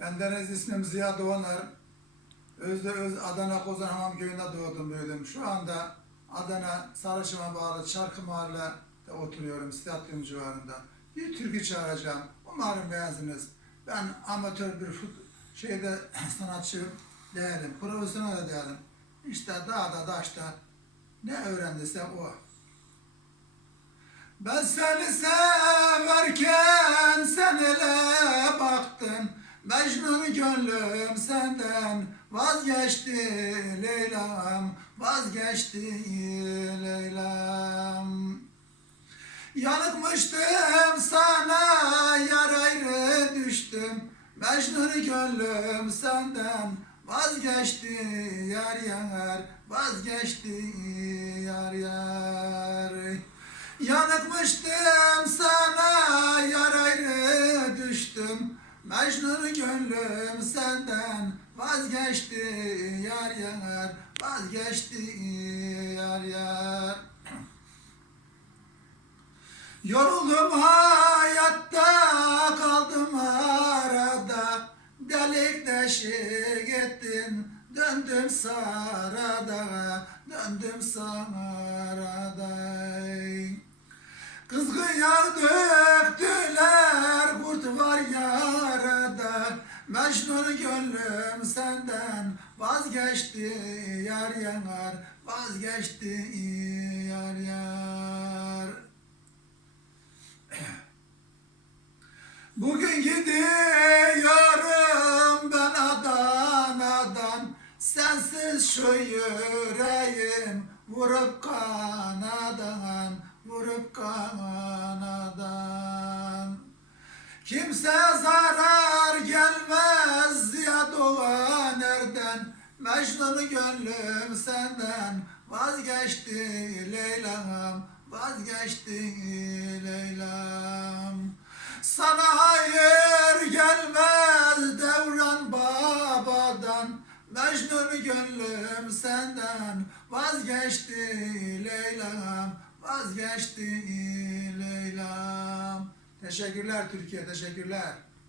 Bendeniz ismim Ziya Doğaner. Özde Öz Adana Kozan Hamam Köyü'nde doğdum büyüdüm. Şu anda Adana Sarıçım'a bağlı Çarkı Mahalle'de oturuyorum stadyum civarında. Bir türkü çağıracağım. Umarım beğensiniz. Ben amatör bir fut şeyde sanatçı değilim. Profesyonel de değilim. İşte dağda daşta ne öğrendiysem o. Ben seni severken Mecnun gönlüm senden vazgeçti Leyla'm Vazgeçti Leyla'm. Yanıkmıştım sana yar ayrı düştüm. Mecnun gönlüm senden vazgeçti yar yar Vazgeçti yar yar. Yanıkmıştım Mecnun gönlüm senden vazgeçti yar yar Vazgeçti yar yar Yoruldum hayatta kaldım arada. Delik deşik ettin döndüm sarada. Döndüm sarada Kızgın yağ Mecnun gönlüm senden vazgeçti yar yar Vazgeçti yar yar Bugün gidiyorum ben Adana'dan Sensiz şu yüreğim vurup kanadan Vurup kanadan. Kimse zarar Mecnun gönlüm senden vazgeçti Leyla'm Vazgeçti Leyla'm Sana hayır gelmez devran babadan Mecnun gönlüm senden vazgeçti Leyla'm Vazgeçti Leyla'm Teşekkürler Türkiye, teşekkürler.